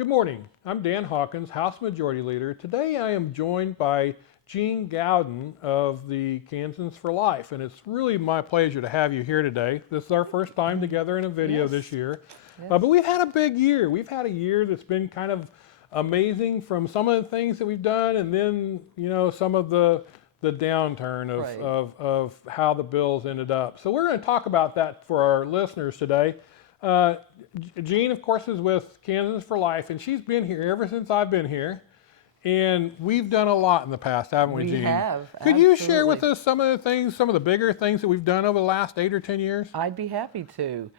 Good morning. I'm Dan Hawkins, House Majority Leader. Today I am joined by Jeanne Gawdun of the Kansans for Life, and it's really my pleasure to have you here today. This is our first time together in a video this year, but we've had a big year. We've had a year that's been kind of amazing from some of the things that we've done, and then some of the downturn of how the bills ended up. So we're going to talk about that for our listeners today. Jeanne, of course, is with Kansans for Life, and she's been here ever since I've been here. And we've done a lot in the past, haven't we, Jeanne? We have. Could you share with us some of the things, some of the bigger things that we've done over the last 8 or 10 years? I'd be happy to.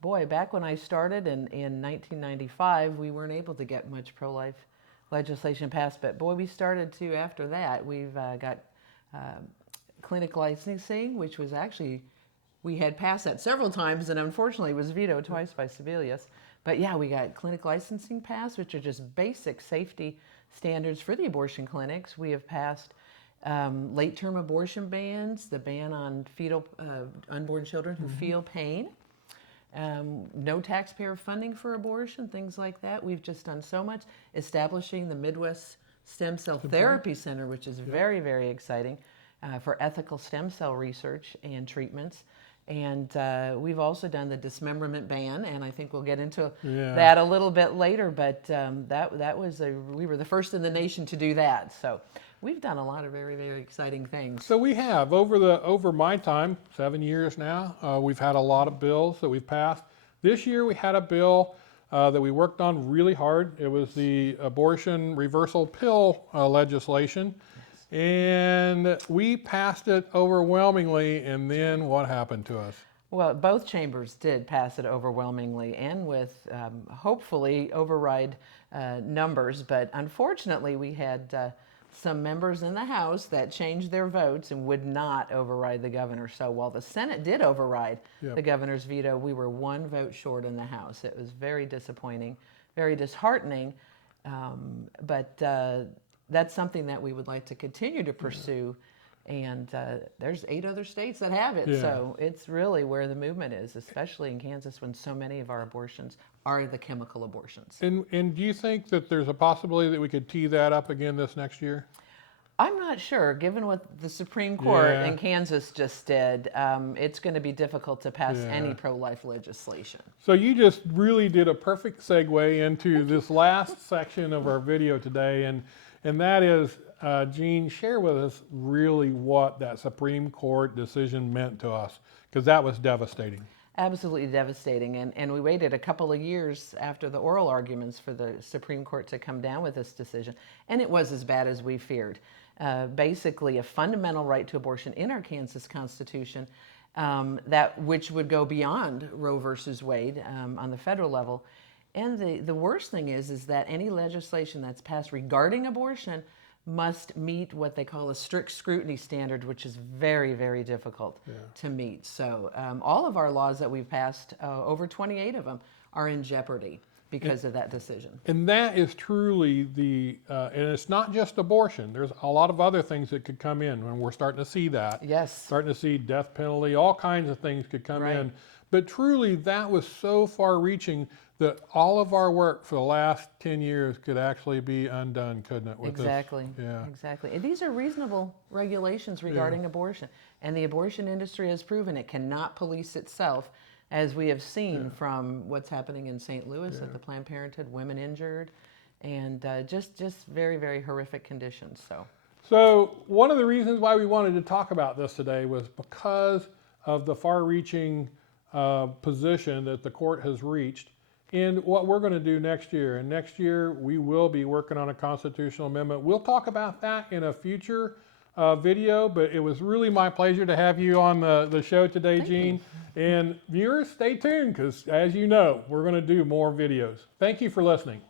Boy, back when I started in 1995, we weren't able to get much pro-life legislation passed, but boy, we started to after that. We've got clinic licensing, which was actually, we had passed that several times, and unfortunately was vetoed twice by Sebelius. But yeah, we got clinic licensing passed, which are just basic safety standards for the abortion clinics. We have passed late-term abortion bans, the ban on fetal unborn children who feel pain, no taxpayer funding for abortion, things like that. We've just done so much. Establishing the Midwest Stem Cell Therapy Center, which is very, very exciting for ethical stem cell research and treatments. And we've also done the dismemberment ban, and I think we'll get into that a little bit later. But that was we were the first in the nation to do that. So we've done a lot of very, very exciting things. So we have over my time, 7 years now. We've had a lot of bills that we've passed. This year we had a bill that we worked on really hard. It was the abortion reversal pill legislation. And we passed it overwhelmingly, and then what happened to us? Well, both chambers did pass it overwhelmingly and with hopefully override numbers, but unfortunately we had some members in the House that changed their votes and would not override the governor. So while the Senate did override the governor's veto, we were one vote short in the House. It was very disappointing, very disheartening, but that's something that we would like to continue to pursue. And there's 8 other states that have it. So it's really where the movement is, especially in Kansas when so many of our abortions are the chemical abortions. And do you think that there's a possibility that we could tee that up again this next year? I'm not sure. Given what the Supreme Court in Kansas just did, it's going to be difficult to pass any pro-life legislation. So you just really did a perfect segue into this last section of our video today, and that is, Jeanne, share with us really what that Supreme Court decision meant to us, because that was devastating. Absolutely devastating. And we waited a couple of years after the oral arguments for the Supreme Court to come down with this decision, and it was as bad as we feared. Basically, a fundamental right to abortion in our Kansas Constitution which would go beyond Roe versus Wade on the federal level. And the worst thing is that any legislation that's passed regarding abortion must meet what they call a strict scrutiny standard, which is very, very difficult to meet. So all of our laws that we've passed, over 28 of them, are in jeopardy because of that decision. And that is truly and it's not just abortion. There's a lot of other things that could come in, and we're starting to see that. Yes. Starting to see death penalty, all kinds of things could come in. But truly, that was so far-reaching that all of our work for the last 10 years could actually be undone, couldn't it? Exactly. Exactly. And these are reasonable regulations regarding abortion. And the abortion industry has proven it cannot police itself, as we have seen from what's happening in St. Louis at the Planned Parenthood, women injured, and just very, very horrific conditions. So one of the reasons why we wanted to talk about this today was because of the far-reaching position that the court has reached and what we're going to do next year. And next year we will be working on a constitutional amendment. We'll talk about that in a future video, but it was really my pleasure to have you on the show today, Jeanne. And viewers, stay tuned, because as you know, we're going to do more videos. Thank you for listening.